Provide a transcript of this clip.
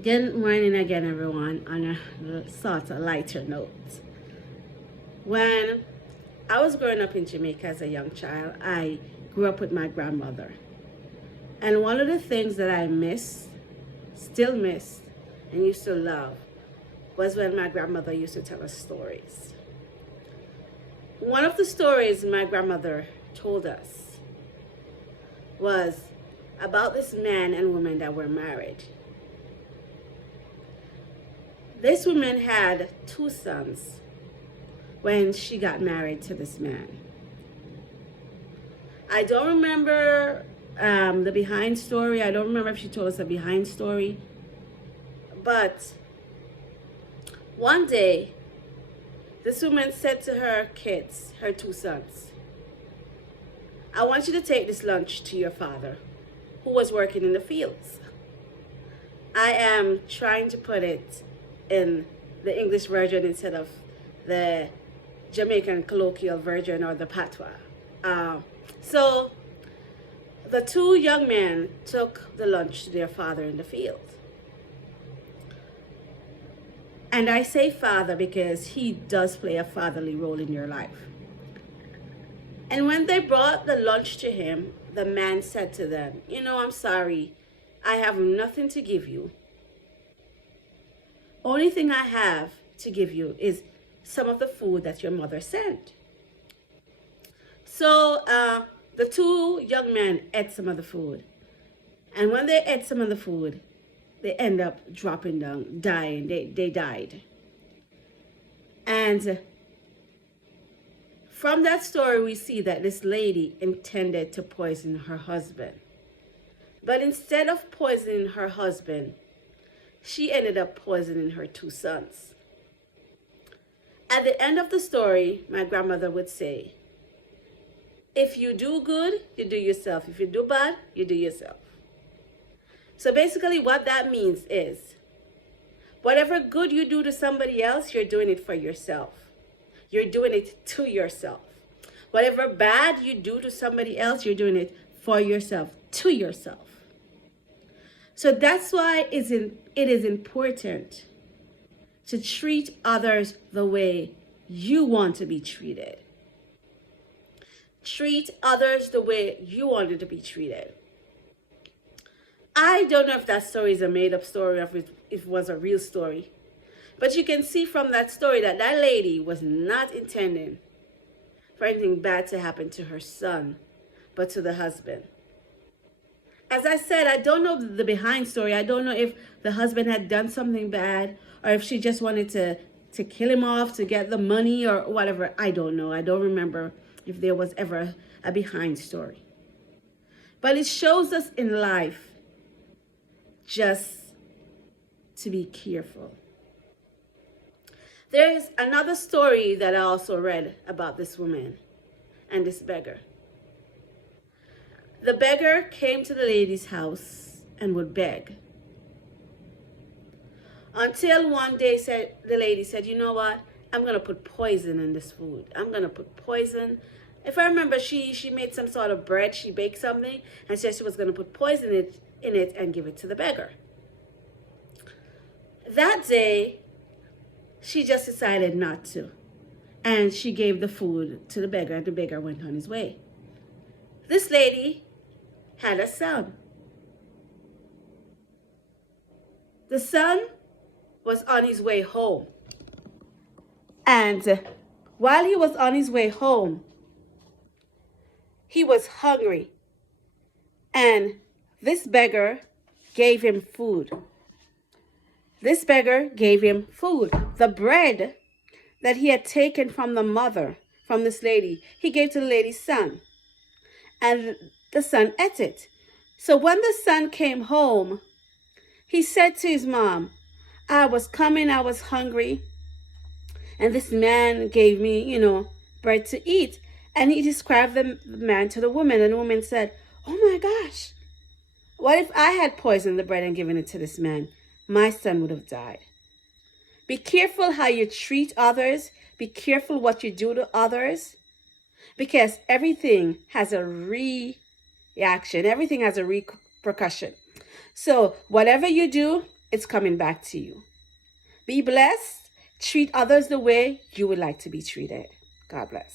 Good morning again, everyone, on a sort of lighter note. When I was growing up in Jamaica as a young child, I grew up with my grandmother. And one of the things that I miss, still miss, and used to love was when my grandmother used to tell us stories. One of the stories my grandmother told us was about this man and woman that were married. This woman had two sons when she got married to this man. I don't remember the behind story. I don't remember if she told us a behind story. But one day, this woman said to her kids, her two sons, I want you to take this lunch to your father, who was working in the fields. I am trying to put it in the English version instead of the Jamaican colloquial version or the patois. So the two young men took the lunch to their father in the field. And I say father because he does play a fatherly role in your life. And when they brought the lunch to him, the man said to them, I'm sorry, I have nothing to give you. Only thing I have to give you is some of the food that your mother sent. So the two young men ate some of the food. And when they ate some of the food, they end up dropping down, dying. They died. And from that story, we see that this lady intended to poison her husband. But instead of poisoning her husband, she ended up poisoning her two sons. At the end of the story, my grandmother would say, if you do good, you do yourself. If you do bad, you do yourself. So basically what that means is, whatever good you do to somebody else, you're doing it for yourself. You're doing it to yourself. Whatever bad you do to somebody else, you're doing it for yourself, to yourself. So that's why it is important to treat others the way you want to be treated. Treat others the way you wanted to be treated. I don't know if that story is a made-up story or if it was a real story. But you can see from that story that that lady was not intending for anything bad to happen to her son, but to the husband. As I said, I don't know the behind story. I don't know if the husband had done something bad or if she just wanted to kill him off to get the money or whatever. I don't know. I don't remember if there was ever a behind story. But it shows us in life just to be careful. There is another story that I also read about this woman and this beggar. The beggar came to the lady's house and would beg. Until one day the lady said, you know what? I'm going to put poison in this food. I'm going to put poison. If I remember, she made some sort of bread. She baked something and said she was going to put poison in it and give it to the beggar. That day, she just decided not to. And she gave the food to the beggar, and the beggar went on his way. This lady had a son. The son was on his way home. And while he was on his way home, he was hungry. And this beggar gave him food. This beggar gave him food. The bread that he had taken from the mother, from this lady, he gave to the lady's son. And the son ate it. So when the son came home, he said to his mom, I was coming, I was hungry, and this man gave me, bread to eat. And he described the man to the woman, and the woman said, oh my gosh, what if I had poisoned the bread and given it to this man? My son would have died. Be careful how you treat others. Be careful what you do to others, because everything has a reaction. Everything has a repercussion. So whatever you do, it's coming back to you. Be blessed. Treat others the way you would like to be treated. God bless.